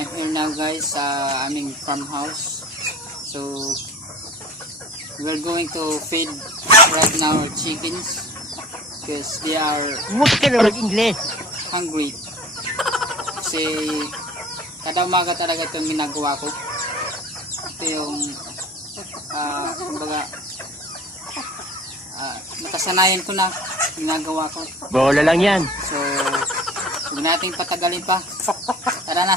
I'm here now guys sa aming farmhouse. So we're going to feed right now our chickens because they are hungry. Kasi kada umaga talaga itong ginagawa ko. Ito yung kumbaga nakasanayan ko na ginagawa ko. Bola lang yan. So huwag nating patagalin pa. Tara na.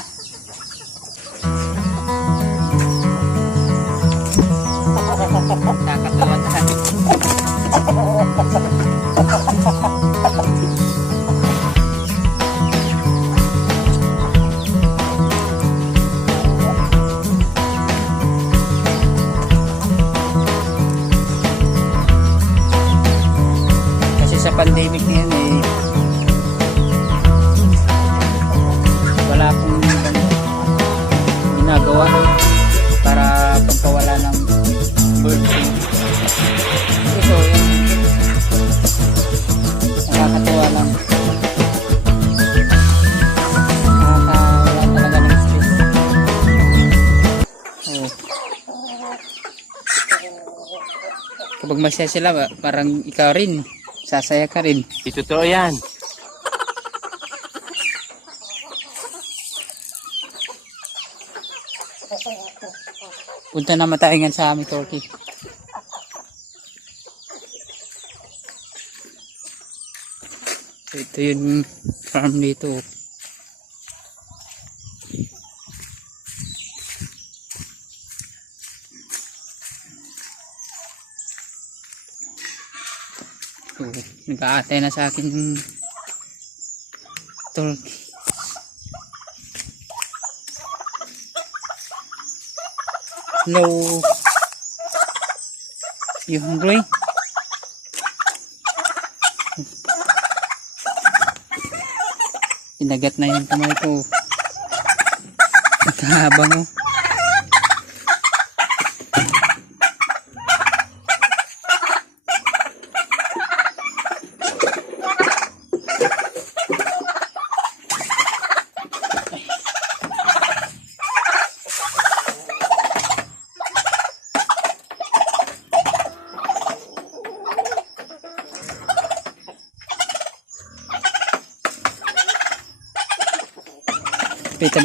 Nakakatawa tayo. Kasi sa pandemic na yan wala akong ginagawa para pagkawala ng bird flu. So yung nakakatawa lang, nakakawala talaga ng stress. Kapag masaya sila, parang ikaw rin sasaya ka rin. Totoo yan. Punta na mataingan sa aming turkey. So, ito yung farm dito. So, nag-aatay na sa akin yung turkey. Hello. You hungry? Inagat na yung kamay ko. Nakahabang oh.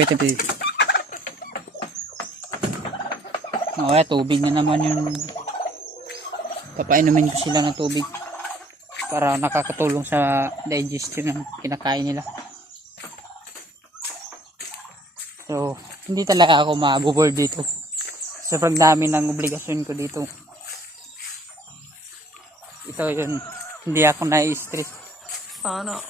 Tabi. Okay, tubig na naman yung papainumin ko sila ng tubig para nakakatulong sa digestion ng kinakain nila. So hindi talaga ako maboboard dito sa pagdami ng obligasyon ko dito. Ito yun, hindi ako na-stress. Sana